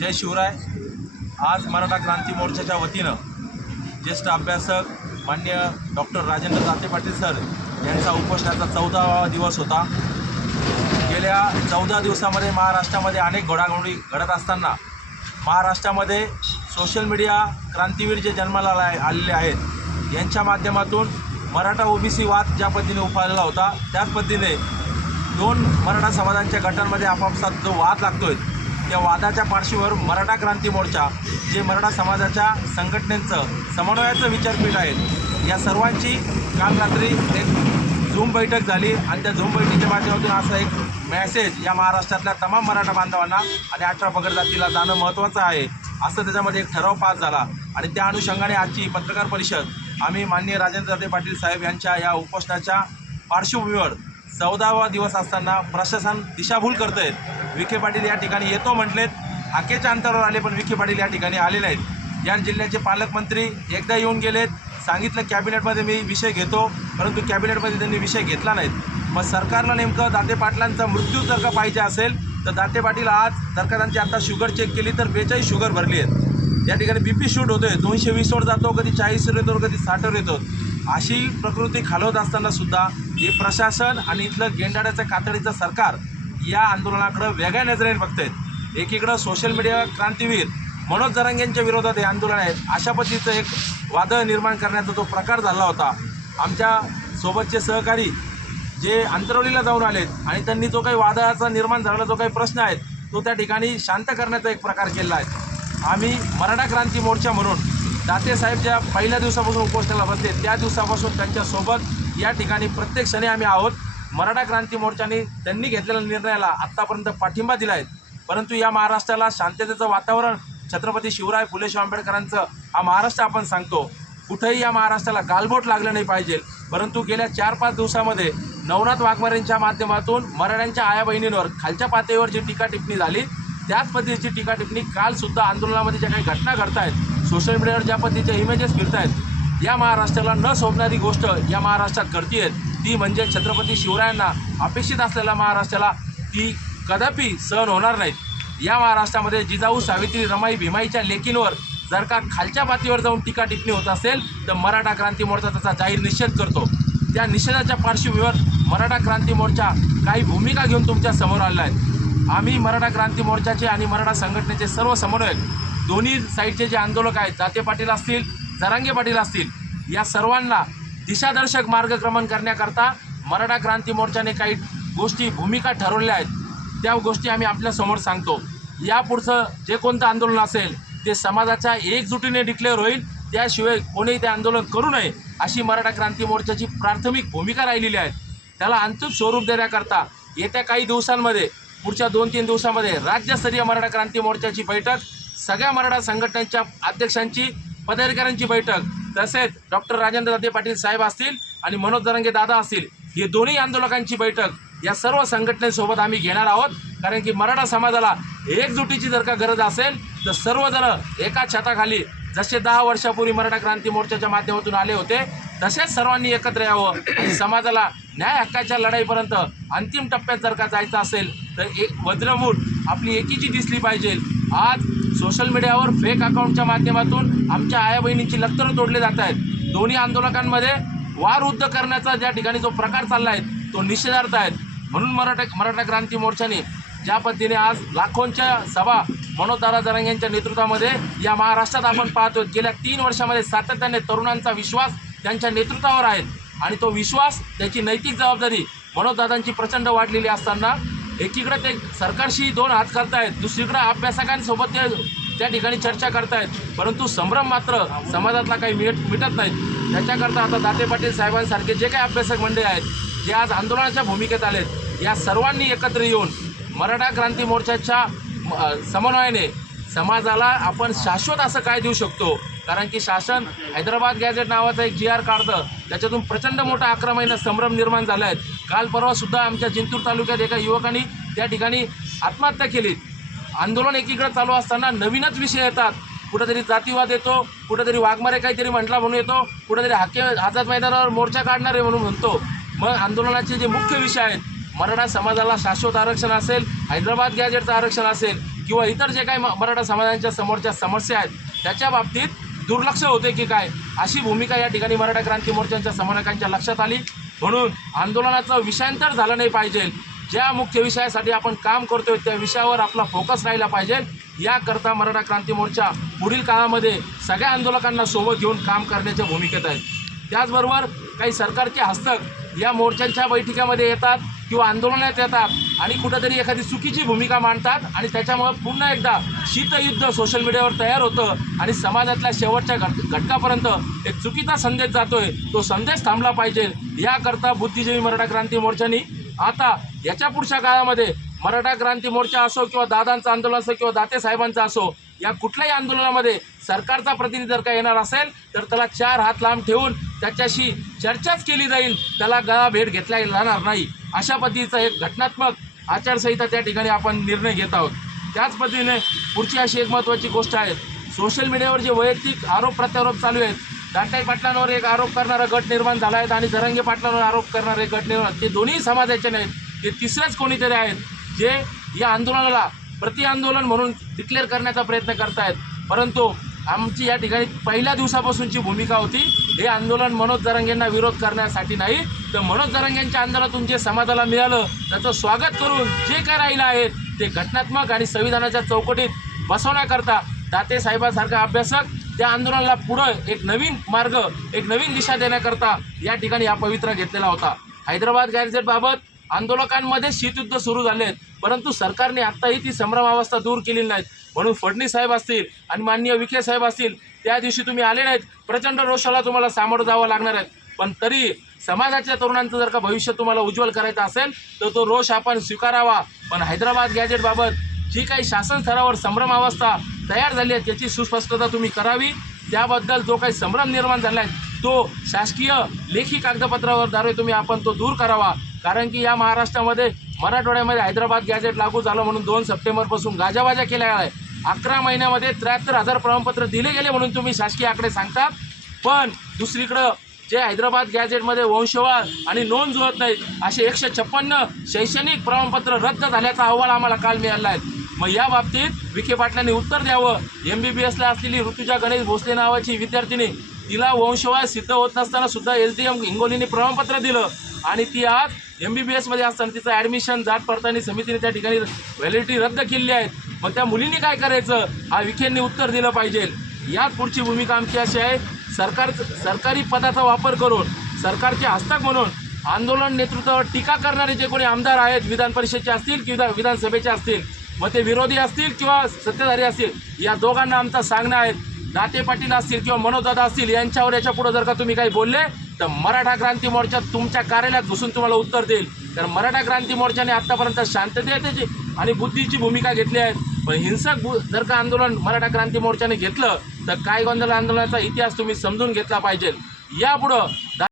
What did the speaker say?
जय शिवराय। आज मराठा क्रांती मोर्चाच्या वतीनं ज्येष्ठ अभ्यासक माननीय डॉक्टर राजेंद्र दाते पाटील सर यांचा उपोषणाचा 14वा दिवस होता। गेल्या 14 दिवसामध्ये महाराष्ट्रामध्ये अनेक घडामोडी घडत असताना महाराष्ट्रामध्ये सोशल मीडिया क्रांतीवीर जे जन्माला आलेले आहेत यांच्या माध्यमातून मराठा ओबीसी वाद ज्या पद्धतीने उफाळला होता त्याच पद्धतीने दोन मराठा समाजांच्या गटांमध्ये आपापसात जो वाद लागतोय त्या वादाच्या पार्श्वभूमीवर मराठा क्रांती मोर्चा जे मराठा समाजाच्या संघटनेचं समन्वयाचं विचारपीठ आहे या सर्वांची काल रात्री एक झूम बैठक झाली आणि त्या झूम बैठकीच्या माध्यमातून असा एक मेसेज या महाराष्ट्रातल्या तमाम मराठा बांधवांना आणि 18 पगड जातीला जाणं महत्त्वाचं आहे असं त्याच्यामध्ये एक ठराव पास झाला। आणि त्या अनुषंगाने आजची पत्रकार परिषद आम्ही माननीय राजेंद्र दाते पाटील साहेब यांच्या या उपोषणाच्या पार्श्वभूमीवर 14वा दिवस असताना प्रशासन दिशाभूल करतं आहे। विखे पाटील या ठिकाणी येतो म्हटलेत, हाकेच्या अंतरावर आले पण विखे पाटील या ठिकाणी आले नाहीत। या जिल्ह्याचे पालकमंत्री एकदा येऊन गेलेत, सांगितलं कॅबिनेटमध्ये मी विषय घेतो, परंतु कॅबिनेटमध्ये त्यांनी विषय घेतला नाहीत। मग सरकारला नेमकं दाते पाटलांचा मृत्यू जर का पाहिजे असेल तर दाते पाटील आज जर का त्यांची आता शुगर चेक केली तर 42 शुगर भरली आहेत। या ठिकाणी BP शूट होतोय, 220वर जातो, कधी 40वर येतो, कधी 60वर येतो। अशी प्रकृती खालवत असताना सुद्धा हे प्रशासन आणि इथलं गेंडाळ्याचं कातडीचं सरकार या आंदोलनाकडे वेगळ्या नजरेने बघतायत। एकीकडं सोशल मीडिया क्रांतीवीर मनोज जरांगेंच्या विरोधात हे आंदोलन आहे अशा पद्धतीचं एक वादळ निर्माण करण्याचा जो प्रकार झाला होता। आमच्या सोबतचे सहकारी जे अंतरवलीला जाऊन आलेत आणि त्यांनी जो काही वादळाचा निर्माण झालेला जो काही प्रश्न आहे तो त्या ठिकाणी शांत करण्याचा एक प्रकार केला आहे। आम्ही मराठा क्रांती मोर्चा म्हणून दाते साहेब ज्या पहिल्या दिवसापासून उपोषणाला बसले त्या दिवसापासून त्यांच्यासोबत या ठिकाणी प्रत्येक क्षणी आम्ही आहोत। मराठा क्रांती मोर्चाने त्यांनी घेतलेल्या निर्णयाला आत्तापर्यंत पाठिंबा दिला आहे, परंतु या महाराष्ट्राला शांततेचं वातावरण छत्रपती शिवराय फुले शाहू आंबेडकरांचं हा महाराष्ट्र आपण सांगतो, कुठेही या महाराष्ट्राला गालबोट लागलं नाही पाहिजे। परंतु गेल्या 4-5 दिवसामध्ये नवनाथ वाघमारेंच्या माध्यमातून मराठ्यांच्या आया बहिणींवर खालच्या पातळीवर जी टीका टिप्पणी झाली त्याच पद्धतीची टीका टिप्पणी कालसुद्धा आंदोलनामध्ये ज्या काही घटना घडत आहेत, सोशल मीडियावर ज्या पद्धतीचे इमेजेस फिरत आहेत, या महाराष्ट्राला न शोभणारी गोष्ट या महाराष्ट्रात घडती आहे ती म्हणजे छत्रपती शिवरायांना अपेक्षित असलेल्या महाराष्ट्राला ती कदापि सहन होणार नाहीत। या महाराष्ट्रामध्ये जिजाऊ सावित्री रमाई भीमाईच्या लेकींवर जर का खालच्या पातळीवर जाऊन टीका टिप्पणी होत असेल तर मराठा क्रांती मोर्चा त्याचा जाहीर निषेध करतो। त्या निषेधाच्या पार्श्वभूमीवर मराठा क्रांती मोर्चा काही भूमिका घेऊन तुमच्या समोर आलेला आहे। आम्ही मराठा क्रांती मोर्चाचे आणि मराठा संघटनेचे सर्व समन्वयक दोन्ही साईडचे जे आंदोलक आहेत दाते पाटील असतील, जरांगे पाटील असतील, या सर्वांना दिशादर्शक मार्गक्रमण करण्याकरता मराठा क्रांती मोर्चाने काही गोष्टी भूमिका ठरवल्या आहेत, त्या गोष्टी आम्ही आपल्यासमोर सांगतो। यापुढचं जे कोणतं आंदोलन असेल ते समाजाच्या एकजुटीने डिक्लेअर होईल, त्याशिवाय कोणीही ते आंदोलन करू नये अशी मराठा क्रांती मोर्चाची प्राथमिक भूमिका राहिलेली आहे। त्याला अंतिम स्वरूप देण्याकरता येत्या काही दिवसांमध्ये पुढच्या 2-3 दिवसांमध्ये राज्यस्तरीय मराठा क्रांती मोर्चाची बैठक, सगळ्या मराठा संघटनांच्या अध्यक्षांची, पदाधिकाऱ्यांची बैठक, तसेच डॉक्टर राजेंद्र दाते पाटील साहेब असतील आणि मनोज जरांगे दादा असतील, हे दोन्ही आंदोलकांची बैठक या सर्व संघटनेसोबत आम्ही घेणार आहोत। कारण की मराठा समाजाला एकजुटीची जर का गरज असेल तर सर्वजण एका छताखाली जसे 10 वर्षापूर्वी मराठा क्रांती मोर्चाच्या माध्यमातून आले होते तसेच सर्वांनी एकत्र यावं आणि समाजाला न्याय हक्काच्या लढाईपर्यंत अंतिम टप्प्यात जर का जायचं असेल तर एक वज्रमूठ आपली एकीची दिसली पाहिजे। आज सोशल मीडियावर फेक अकाउंटच्या माध्यमातून आमच्या आया बहिणींची लक्तरं तोडले जात आहेत। दोन्ही आंदोलकांमध्ये वारयुद्ध करण्याचा ज्या ठिकाणी जो प्रकार चालला आहे तो निषेधार्थ आहे। म्हणून मराठा क्रांती मोर्चाने ज्या पद्धतीने आज लाखोंच्या सभा मनोज दादा जरांगे यांच्या नेतृत्वामध्ये या महाराष्ट्रात आपण पाहतो, गेल्या 3 वर्षामध्ये सातत्याने तरुणांचा विश्वास त्यांच्या नेतृत्वावर आहे आणि तो विश्वास त्याची नैतिक जबाबदारी मनोज दादांची प्रचंड वाढलेली असताना एकीकडे ते सरकारशी 2 हात करतायत, दुसरीकडे अभ्यासकांसोबत ते त्या ठिकाणी चर्चा करतायत, परंतु संभ्रम मात्र समाजातला काही मिटत नाहीत। त्याच्याकरता आता दाते पाटील साहेबांसारखे जे काही अभ्यासक मंडळी आहेत जे आज आंदोलनाच्या भूमिकेत आलेत, या सर्वांनी एकत्र येऊन मराठा क्रांती मोर्चाच्या समन्वयाने समाजाला आपण शाश्वत असं काय देऊ शकतो। कारण की शासन हैदराबाद गॅझेट नावाचा एक GR काढतं, त्याच्यातून प्रचंड मोठा 11 महिना संभ्रम निर्माण झाला आहे। काल परवासुद्धा आमच्या जिंतूर तालुक्यात एका युवकांनी त्या ठिकाणी आत्महत्या केली। आंदोलन एकीकडे चालू असताना नवीनच विषय येतात, कुठेतरी जातीवाद येतो, कुठेतरी वाघमारे काहीतरी म्हटला म्हणून येतो, कुठेतरी आझाद मैदानावर मोर्चा काढणार आहे म्हणून म्हणतो। मग आंदोलनाचे जे मुख्य विषय आहेत, मराठा समाजाला शाश्वत आरक्षण असेल, हैदराबाद गॅझेटचं आरक्षण असेल किंवा इतर जे काही मराठा समाजाच्या समोरच्या समस्या आहेत त्याच्या बाबतीत दुर्लक्ष होते की काय, अशी भूमिका या ठिकाणी मराठा क्रांती मोर्चाच्या समन्वयकांच्या लक्षात आली. म्हणून आंदोलनाचं विषयांतर झालं नाही पाहिजे. ज्या मुख्य विषयासाठी आपण काम करतोय त्या विषयावर आपला फोकस राहिला पाहिजे. याकरता मराठा क्रांती मोर्चा पुढील काळामध्ये सगळ्या आंदोलकांना सोबत घेऊन काम करण्याच्या भूमिकेत आहे. त्याचबरोबर काही सरकारचे हस्तक या मोर्चांच्या बैठकीमध्ये येतात किंवा आंदोलनात येतात आणि कुठंतरी एखादी चुकीची भूमिका मांडतात आणि त्याच्यामुळे पुन्हा एकदा शीतयुद्ध सोशल मीडियावर तयार होतं आणि समाजातल्या शेवटच्या घटकापर्यंत एक चुकीचा संदेश जातोय. तो संदेश थांबला पाहिजे. याकरता बुद्धिजीवी मराठा क्रांती मोर्चाने आता याच्या पुढच्या काळामध्ये मराठा क्रांती मोर्चा असो किंवा दादांचं आंदोलन असो किंवा दाते साहेबांचं असो, या कुठल्याही आंदोलनामध्ये सरकारचा प्रतिनिधी जर का येणार असेल तर त्याला 4 हात लांब ठेवून त्याच्याशी चर्चाच केली जाईल, त्याला गळा भेट घेतला जाणार नाही. अशा पद्धतीचा एक घटनात्मक आचारसंहिता त्या ठिकाणी आपण निर्णय घेत आहोत. त्याच पद्धतीने पुढची अशी एक महत्त्वाची गोष्ट आहे, सोशल मीडियावर जे वैयक्तिक आरोप प्रत्यारोप चालू आहेत, दाताई पाटलांवर एक आरोप करणारा गट निर्माण झाला आहे आणि जरांगे पाटलांवर आरोप करणारे गट निर्माण, ते दोन्ही समाजाचे नाहीत, ते तिसरेच कोणीतरी आहेत जे या आंदोलनाला प्रति आंदोलन म्हणून डिक्लेअर करण्याचा प्रयत्न करतायत. परंतु आमची या ठिकाणी पहिल्या दिवसापासूनची भूमिका होती, हे आंदोलन मनोज जरांगेंना विरोध करण्यासाठी नाही, तर मनोज जरांगेंच्या आंदोलनातून जे समाजाला मिळालं त्याचं स्वागत करून जे काय राहिलं आहे ते घटनात्मक आणि संविधानाच्या चौकटीत बसवण्याकरता दाते साहेबांसारखा अभ्यासक त्या आंदोलनाला पुढं एक नवीन मार्ग, एक नवीन दिशा देण्याकरता या ठिकाणी हा पवित्रा घेतलेला होता. हैदराबाद गॅजेटबाबत आंदोलकांमध्ये शीतयुद्ध सुरू झाले आहेत, परंतु सरकारने आत्ताही ती संभ्रमावस्था दूर केलेली नाहीत. म्हणून फडणवीस साहेब असतील आणि माननीय विखे साहेब असतील, त्या दिवशी तुम्ही आले नाहीत, प्रचंड रोषाला तुम्हाला सामोरं जावं लागणार आहे. पण तरी समाजाच्या तरुणांचं जर का भविष्य तुम्हाला उज्ज्वल करायचं असेल तर तो रोष आपण स्वीकारावा. पण हैदराबाद गॅजेटबाबत जी काही शासन स्तरावर संभ्रमावस्था तयार झाली आहे त्याची सुस्पष्टता तुम्ही करावी. त्याबद्दल जो काही संभ्रम निर्माण झाला आहे तो शासकीय लेखी कागदपत्राद्वारे तुम्ही आपण तो दूर करावा. कारण की या महाराष्ट्रामध्ये मराठवाड्यामध्ये हैदराबाद गॅजेट लागू झालं म्हणून 2 सप्टेंबरपासून गाजावाजा केल्या आहे. 11 महिन्यामध्ये 73,000 प्रमाणपत्र दिले गेले म्हणून तुम्ही शासकीय आकडे सांगतात. पण दुसरीकडं जे हैदराबाद गॅजेटमध्ये वंशवाद आणि नोंद जुळत नाहीत असे 156 शैक्षणिक प्रमाणपत्र रद्द झाल्याचा अहवाल आम्हाला काल मिळाला आहे. मग या बाबतीत विखे पाटलांनी उत्तर द्यावं. MBBSला असलेली ऋतुजा गणेश भोसले नावाची विद्यार्थिनी, तिला वंशवाद सिद्ध होत नसताना सुद्धा LDM हिंगोलीने प्रमाणपत्र दिलं आणि ती आज MBBSमध्ये असताना तिचं ॲडमिशन जात पडताळणी समितीने त्या ठिकाणी व्हॅलिडिटी रद्द केली आहे. मग त्या मुलींनी काय करायचं हा विखेंनी उत्तर दिलं पाहिजे. यात पुढची भूमिका आमची अशी आहे, सरकारी पदाचा वापर करून सरकारचे हस्तक म्हणून आंदोलन नेतृत्वावर टीका करणारे जे कोणी आमदार आहेत, विधान परिषदेचे असतील किंवा विधानसभेचे असतील, मग ते विरोधी असतील किंवा सत्ताधारी असतील, या दोघांना आमचं सांगणं आहे, दाते पाटील असतील किंवा मनोजदादा असतील यांच्यावर याच्या पुढे जर का तुम्ही काही बोलले तर मराठा क्रांती मोर्चा तुमच्या कार्यालयात घुसून तुम्हाला उत्तर देईल. तर मराठा क्रांती मोर्चाने आत्तापर्यंत शांततेची आणि बुद्धीची भूमिका घेतली आहे. पण हिंसक जर का आंदोलन मराठा क्रांती मोर्चाने घेतलं तर काय गोंधळ आंदोलनाचा इतिहास तुम्ही समजून घेतला पाहिजे. यापुढं